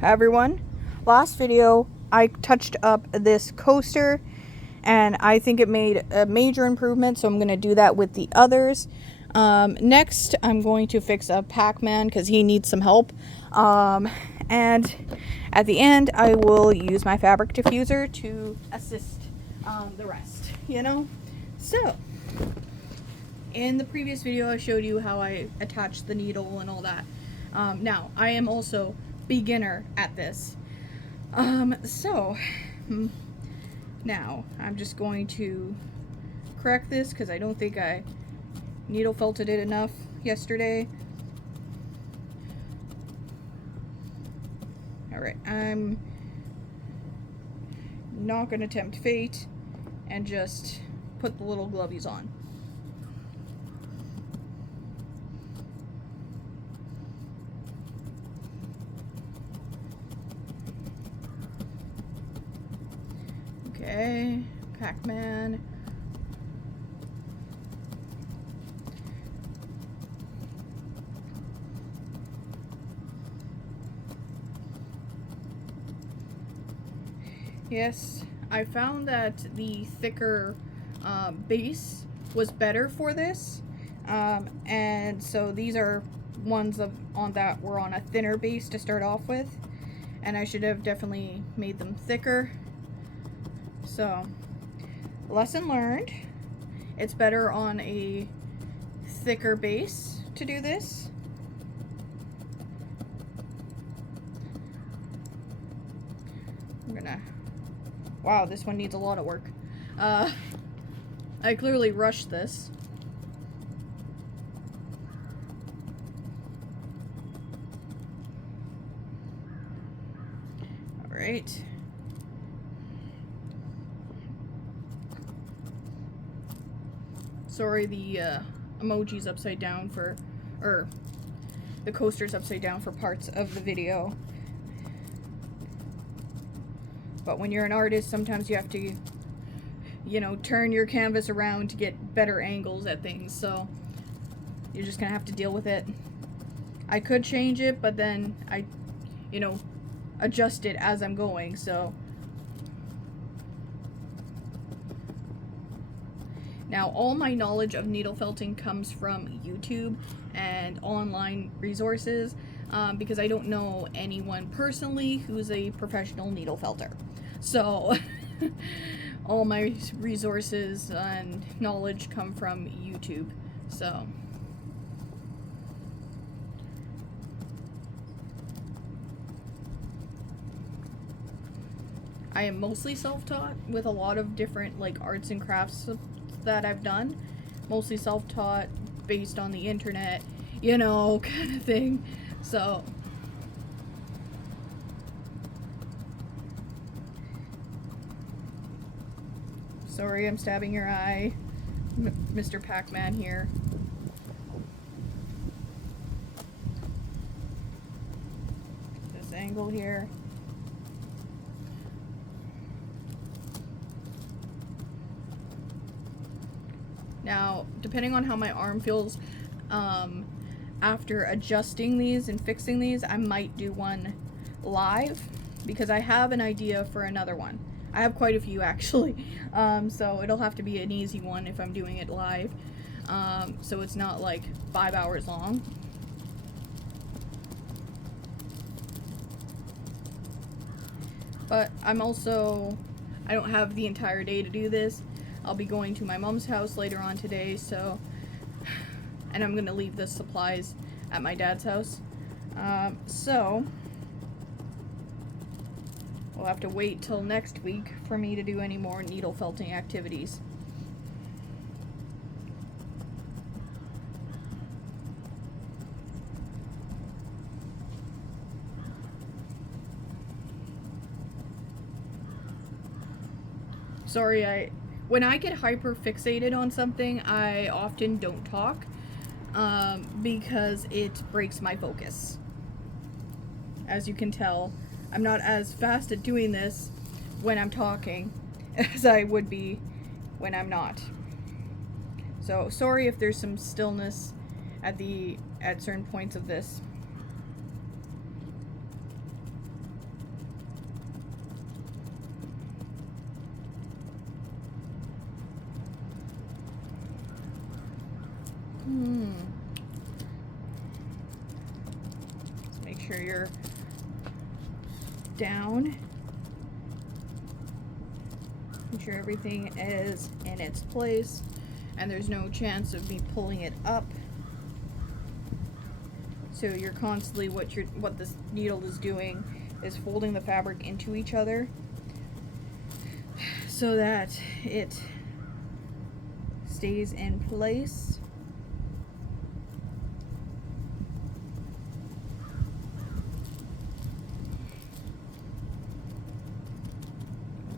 Hi everyone. Last video I touched up this coaster and I think it made a major improvement, so I'm going to do that with the others. Next I'm going to fix a Packman because he needs some help. And at the end I will use my fabric diffuser to assist the rest, So, in the previous video I showed you how I attached the needle and all that. Now, I am also beginner at this. Now I'm just going to correct this because I don't think I needle felted it enough yesterday. Alright, I'm not going to tempt fate and just put the little glovies on. Okay, Packman. Yes, I found that the thicker base was better for this, and so these are ones on that were on a thinner base to start off with, and I should have definitely made them thicker. So, lesson learned. It's better on a thicker base to do this. I'm gonna... Wow, this one needs a lot of work. I clearly rushed this. Alright. Sorry, the emoji's upside down for, or the coaster's upside down for parts of the video. But when you're an artist, sometimes you have to, turn your canvas around to get better angles at things, so you're just gonna have to deal with it. I could change it, but then I, adjust it as I'm going, so. Now, all my knowledge of needle felting comes from YouTube and online resources, because I don't know anyone personally who's a professional needle felter. So, all my resources and knowledge come from YouTube. So, I am mostly self-taught with a lot of different arts and crafts that I've done. Mostly self-taught, based on the internet, kind of thing. So, sorry I'm stabbing your eye, Mr. Packman here. This angle here. Now, depending on how my arm feels, after adjusting these and fixing these, I might do one live, because I have an idea for another one. I have quite a few, actually, so it'll have to be an easy one if I'm doing it live, so it's not like 5 hours long. But I don't have the entire day to do this. I'll be going to my mom's house later on today, and I'm gonna leave the supplies at my dad's house. So we'll have to wait till next week for me to do any more needle felting activities. Sorry, when I get hyper fixated on something, I often don't talk, because it breaks my focus. As you can tell, I'm not as fast at doing this when I'm talking as I would be when I'm not. So sorry if there's some stillness at certain points of this. you're down. Make sure everything is in its place and there's no chance of me pulling it up. So you're constantly, what this needle is doing is folding the fabric into each other so that it stays in place.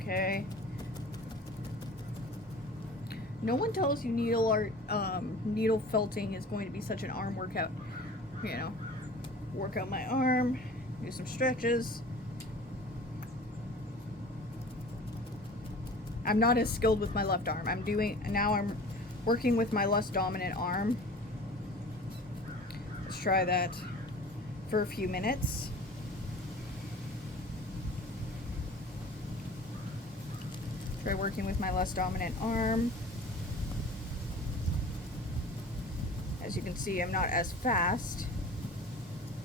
Okay. No one tells you needle art, needle felting is going to be such an arm workout. You know, work out my arm, do some stretches. I'm not as skilled with my left arm. I'm working with my less dominant arm. Let's try that for a few minutes. Try working with my less dominant arm. As you can see, I'm not as fast.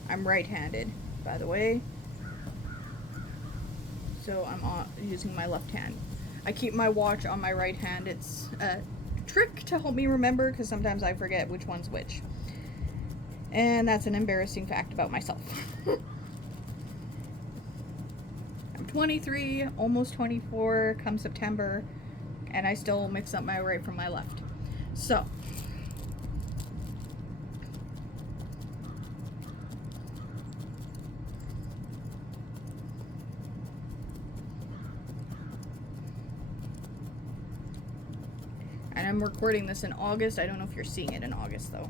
I'm right-handed, by the way. So I'm using my left hand. I keep my watch on my right hand. It's a trick to help me remember because sometimes I forget which one's which. And that's an embarrassing fact about myself. I'm 23, almost 24 come September, and I still mix up my right from my left. So, and I'm recording this in August. I don't know if you're seeing it in August though.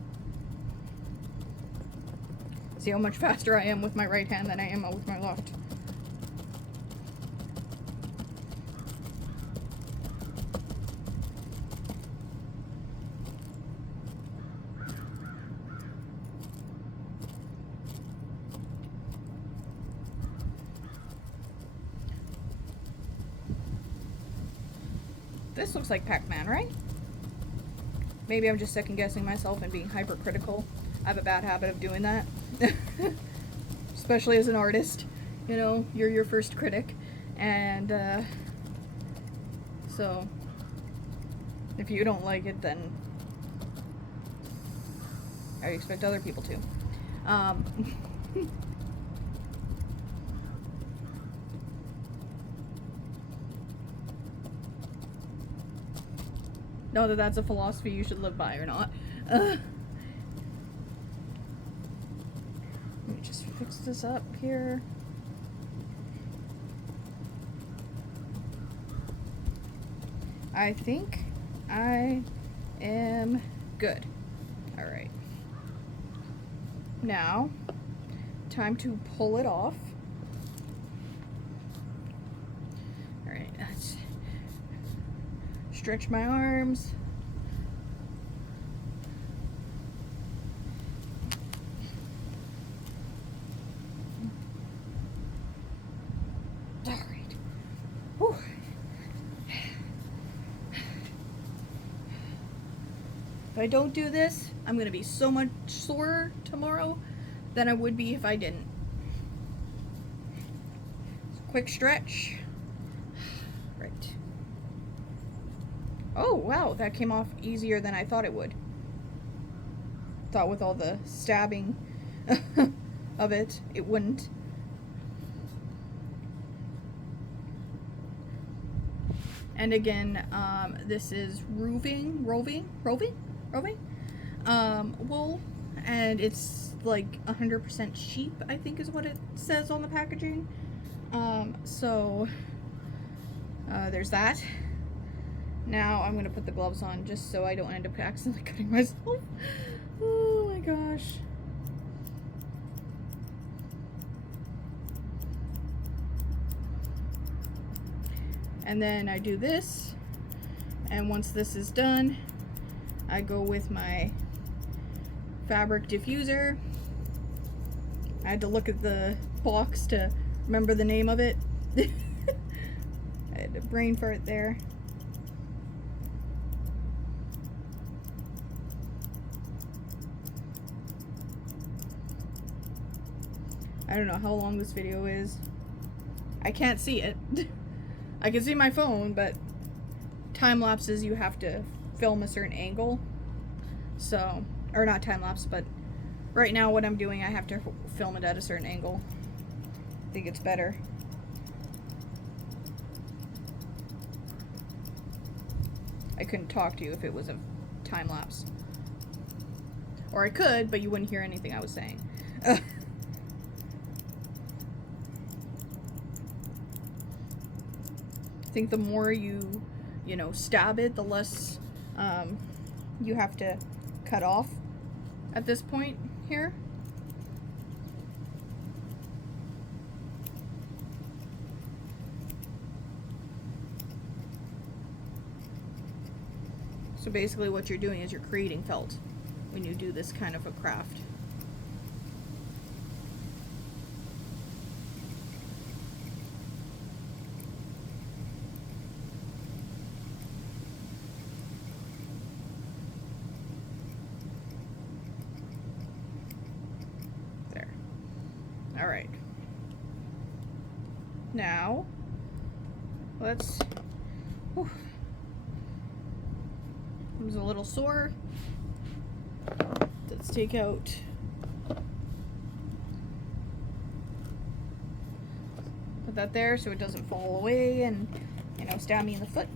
See how much faster I am with my right hand than I am with my left. This looks like Packman, right? Maybe I'm just second guessing myself and being hypercritical. I have a bad habit of doing that. Especially as an artist. You know, you're your first critic. And so if you don't like it, then I expect other people to. Know that that's a philosophy you should live by or not. Let me just fix this up here. I think I am good. All right. Now, time to pull it off. All right, let's stretch my arms. All right. Whew. If I don't do this, I'm gonna be so much sorer tomorrow than I would be if I didn't. Quick stretch. Right. Oh, wow, that came off easier than I thought it would. Thought with all the stabbing of it, it wouldn't. And again, this is roving wool, and it's like 100% sheep, I think is what it says on the packaging. So there's that. Now I'm gonna put the gloves on just so I don't end up accidentally cutting myself. Oh my gosh. And then I do this, and once this is done, I go with my fabric diffuser. I had to look at the box to remember the name of it. I had a brain fart there. I don't know how long this video is. I can't see it. I can see my phone, but time lapses you have to film a certain angle. So, or not time lapse, but right now what I'm doing, I have to film it at a certain angle. I think it's better. I couldn't talk to you if it was a time lapse. Or I could, but you wouldn't hear anything I was saying. I think the more you know, stab it, the less you have to cut off at this point here. So basically what you're doing is you're creating felt when you do this kind of a craft. There. All right. Now, let's... Whew. It was a little sore. Let's take out put that there so it doesn't fall away and, you know, stab me in the foot.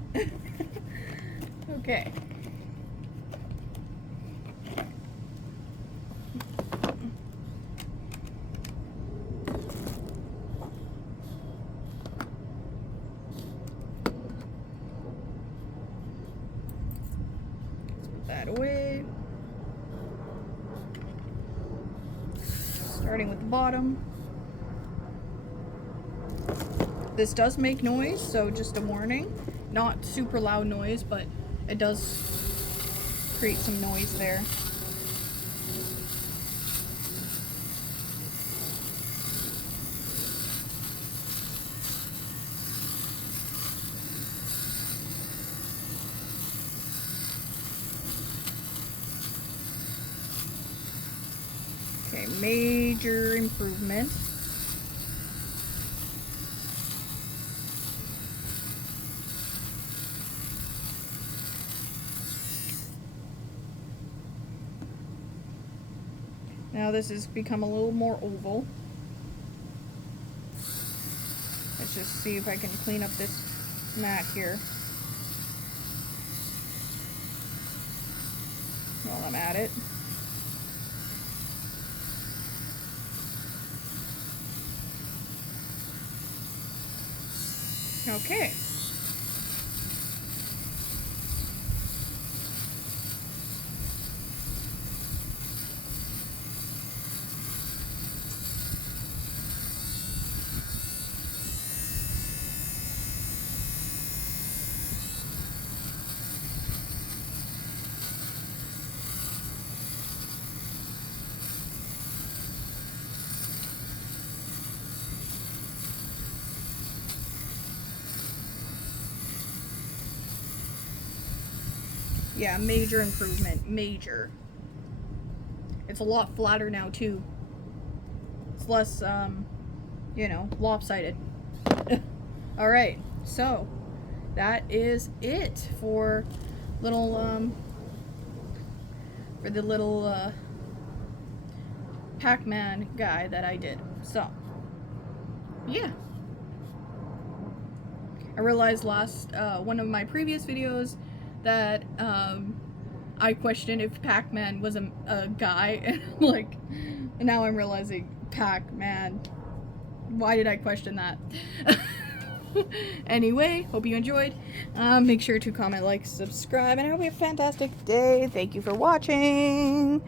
Okay. That away. Starting with the bottom. This does make noise, so just a warning. Not super loud noise, but it does create some noise there. Okay, major improvement. Now this has become a little more oval. Let's just see if I can clean up this mat here while I'm at it. Okay. Yeah, major improvement. Major. It's a lot flatter now, too. It's less, you know, lopsided. Alright, so that is it for little, for the little, Pac-Man guy that I did. So, yeah. I realized last, one of my previous videos that I questioned if Pac-Man was a guy, and like, now I'm realizing Pac-Man. Why did I question that? Anyway, hope you enjoyed. Make sure to comment, like, subscribe, and I hope you have a fantastic day. Thank you for watching.